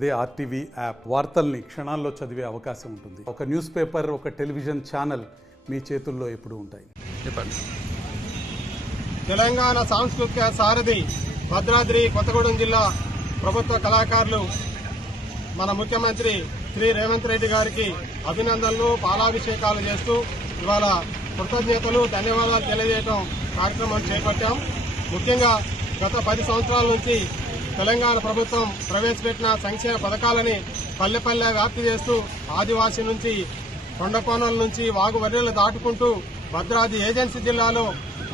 అదే RTV app వార్తల్ని క్షణాల్లో చదివే అవకాశం ఉంటుంది. ఒక న్యూస్ పేపర్, ఒక టెలివిజన్ ఛానల్ మీ చేతుల్లో ఎప్పుడూ ఉంటాయి. చెప్పండి. తెలంగాణ సాంస్కృతిక సారథి భద్రాద్రి కొత్తగూడెం జిల్లా ప్రభుత్వ కళాకారులు మన ముఖ్యమంత్రి శ్రీ రేవంత్ రెడ్డి గారికి అభినందనలు, పాలాభిషేకాలు చేస్తూ ఇవాళ కృతజ్ఞతలు, ధన్యవాదాలు తెలియజేయడం కార్యక్రమం చేపట్టాం. ముఖ్యంగా గత 10 సంవత్సరాల నుంచి తెలంగాణ ప్రభుత్వం ప్రవేశపెట్టిన సంక్షేమ పథకాలని పల్లె వ్యాప్తి చేస్తూ ఆదివాసీ నుంచి కొండకోనల నుంచి వాగువర్రెలు దాటుకుంటూ భద్రాద్రి ఏజెన్సీ జిల్లాలో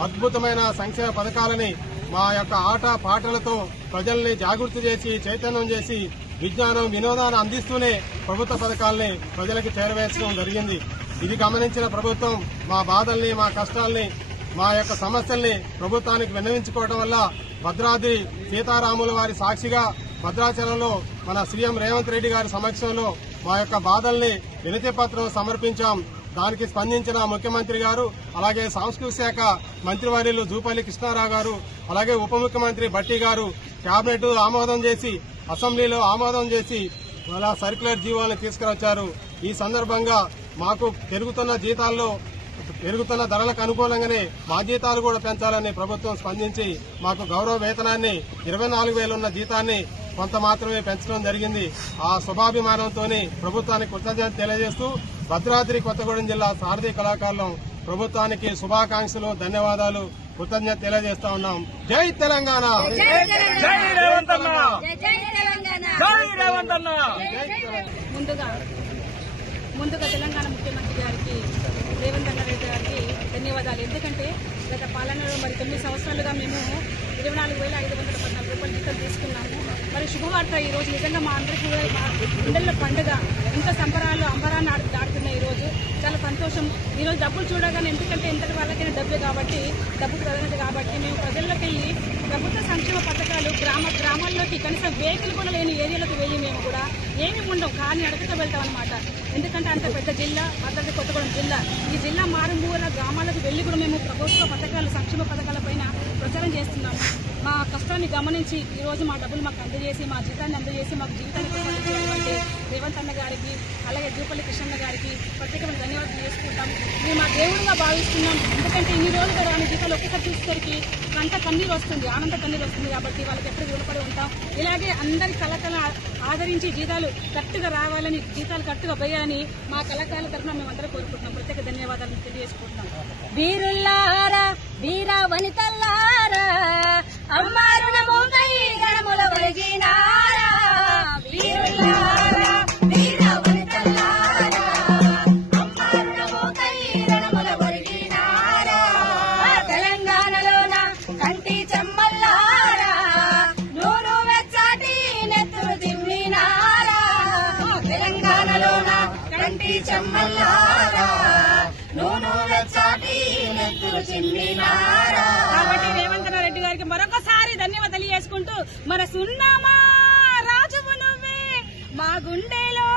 అద్భుతమైన సంక్షేమ పథకాలని మా యొక్క ఆట పాటలతో ప్రజల్ని జాగృతి చేసి చైతన్యం చేసి విజ్ఞానం వినోదాన్ని అందిస్తూనే ప్రభుత్వ పథకాలని ప్రజలకు చేరవేర్చడం జరిగింది. ఇది గమనించిన ప్రభుత్వం మా బాధల్ని, మా కష్టాల్ని, మా యొక్క సమస్యల్ని ప్రభుత్వానికి విన్నవించుకోవడం వల్ల భద్రాద్రి సీతారాముల వారి సాక్షిగా భద్రాచలంలో మన సీఎం రేవంత్ రెడ్డి గారి సమక్షంలో మా యొక్క బాధల్ని వినతి పత్రం సమర్పించాం. దానికి స్పందించిన ముఖ్యమంత్రి గారు, అలాగే సాంస్కృతిక శాఖ మంత్రివర్యులు జూపల్లి కృష్ణారావు గారు, అలాగే ఉప ముఖ్యమంత్రి భట్టి గారు కేబినెట్ ఆమోదం చేసి అసెంబ్లీలో ఆమోదం చేసి అలా సర్క్యులర్ జీవోలను తీసుకువచ్చారు. ఈ సందర్భంగా మాకు పెరుగుతున్న ధరలకు అనుకూలంగానే మా జీతాలు కూడా పెంచాలని ప్రభుత్వం స్పందించి మాకు గౌరవ వేతనాన్ని 24,000 ఉన్న జీతాన్ని కొంత మాత్రమే పెంచడం జరిగింది. ఆ శుభాభిమానంతో ప్రభుత్వానికి కృతజ్ఞత తెలియజేస్తూ భద్రాద్రి కొత్తగూడెం జిల్లా సారథి కళాకారులం ప్రభుత్వానికి శుభాకాంక్షలు, ధన్యవాదాలు, కృతజ్ఞత తెలియజేస్తా ఉన్నాం. జై తెలంగాణ. ముందుగా తెలంగాణ ముఖ్యమంత్రి గారికి రేవంత్ రెడ్డి గారికి ధన్యవాదాలు. ఎందుకంటే గత పాలనలో 9 సంవత్సరాలుగా మేము 24,514 రూపాయలు జీతం తీసుకున్నాము. మరి శుభవార్త ఈరోజు నిజంగా మా అందరికీ మా గుండెల్లో పండుగ. ఇంత సంబరాలు అంబరాన్ని దాడుతున్నాయి. ఈరోజు చాలా సంతోషం. ఈరోజు డబ్బులు చూడగానే, ఎందుకంటే ఇంతటి వాళ్ళకైనా డబ్బే కాబట్టి, డబ్బు ప్రధానత కాబట్టి మేము ప్రజల్లోకి వెళ్ళి ప్రభుత్వ సంక్షేమ పథకాలు గ్రామాల్లోకి కనీసం వెహికల్ కూడా లేని ఏరియాలకు వెళ్ళి మేము కూడా ఏమి ఉండవు కానీ అడుగుతూ వెళ్తాం అనమాట. ఎందుకంటే అంత పెద్ద జిల్లా భద్రాద్రి కొత్తగూడెం జిల్లా. ఈ జిల్లా మారుమూల గ్రామాలకు వెళ్ళి కూడా మేము ప్రభుత్వ పథకాలు, సంక్షేమ పథకాల పైన ప్రచారం చేస్తున్నాము. మా కష్టాన్ని గమనించి ఈరోజు మా డబ్బులు మాకు అందజేసి, మా జీతాన్ని అందజేసి మాకు జీవితాన్ని ప్రసాదించినటువంటి రేవంత్ అన్న గారికి, అలాగే జూపల్లి కృష్ణన్న గారికి ప్రత్యేకమైన ధన్యవాదాలు చేసుకుంటాం. మేము మా దేవుడిగా భావిస్తున్నాం. ఎందుకంటే ఇన్ని రోజులు రాని జీతాలు ఒక్కసారి చూసేసరికి అంత కన్నీరు వస్తుంది, ఆనంద కన్నీరు వస్తుంది. కాబట్టి వాళ్ళకి ఎప్పుడు రుణపడి ఉంటాం. ఇలాగే అందరి కళాకారులను ఆదరించి జీతాలు కరెక్ట్గా రావాలని, జీతాలు కరెక్ట్గా వేయాలని మా కళాకారుల తరఫున మేమందరం కోరుకుంటున్నాం. ప్రత్యేక ధన్యవాదాలు తెలియజేసుకుంటున్నాం. వీరుల్లారా, వీర వనితల్లారా, అమ్మారుణము గణముల ఒరిగినారా. వీరుల్లారా, వీర వనితల్లారా, అమ్మారుణము గణముల ఒరిగినారా. తెలంగాణలోన కంటి చెమ్మల్లారా, నూరు వెచ్చాటి నెత్తురు తిమ్మినారా. తెలంగాణలోన కంటి చెమ్మల్లారా, నూరు వెచ్చాటి నెత్తురు చిమ్మినారా. కాబట్టి రేవంత్ రెడ్డి గారికి మరొకసారి ధన్యవాదాలు తెలియజేసుకుంటూ, మన సున్నామా రాజువు నువ్వే, మా గుండెలో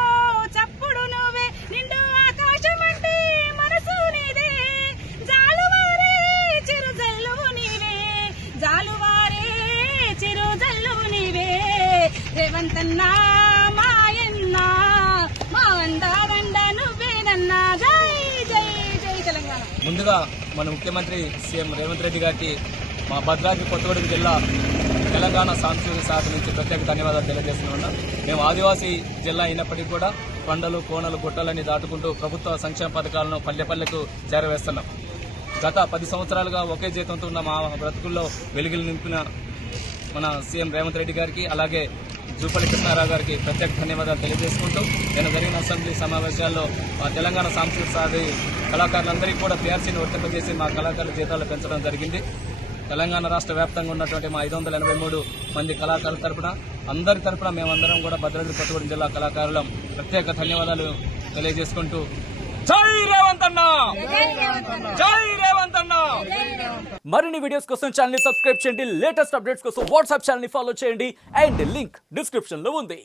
చప్పుడు నువ్వే, నిండు ఆకాశం అంటే మనసు నీదే, జాలువారే చిరుజల్లు నీవే, జాలువారే చిరుజల్లు నీవే. రేవంత్ అన్నా మాయన్నా, మా అందాదండ నువ్వేనన్నా. జై జై జై తెలంగాణ. ముందుగా మన ముఖ్యమంత్రి సీఎం రేవంత్ రెడ్డి గారికి మా భద్రాద్రి కొత్తగూడెం జిల్లా తెలంగాణ సాంస్కృతిక శాఖ నుంచి ప్రత్యేక ధన్యవాదాలు తెలియజేస్తున్నాం. మేము ఆదివాసీ జిల్లా అయినప్పటికీ కూడా కొండలు, కోనలు, గుట్టలని దాటుకుంటూ ప్రభుత్వ సంక్షేమ పథకాలను పల్లెకు చేరవేస్తున్నాం. గత 10 సంవత్సరాలుగా ఒకే జీతంతో ఉన్న మా బ్రతుకుల్లో వెలుగులు నింపిన మన సీఎం రేవంత్ రెడ్డి గారికి, అలాగే జూపల్లి కృష్ణారావు గారికి ప్రత్యేక ధన్యవాదాలు తెలియజేసుకుంటూ, నేను జరిగిన అసెంబ్లీ సమావేశాల్లో మా తెలంగాణ సాంస్కృతిక సాధి కళాకారులందరికీ కూడా PRCని వర్తింపజేసి మా కళాకారుల జీతాలు పెంచడం జరిగింది. తెలంగాణ రాష్ట్ర వ్యాప్తంగా ఉన్నటువంటి మా 583 మంది కళాకారుల తరపున, అందరి తరపున మేమందరం కూడా భద్రాద్రి కొత్తగూడెం జిల్లా కళాకారులం ప్రత్యేక ధన్యవాదాలు తెలియజేసుకుంటూ, జై రేవంత్ అన్న, జై రేవంత్ అన్న. మరిన్ని వీడియోస్ కోసం ఛానల్ ని సబ్స్క్రైబ్ చేయండి. లేటెస్ట్ అప్డేట్స్ కోసం వాట్సాప్ ఛానల్ ని ఫాలో చేయండి. అండ్ లింక్ డిస్క్రిప్షన్ లో ఉంది.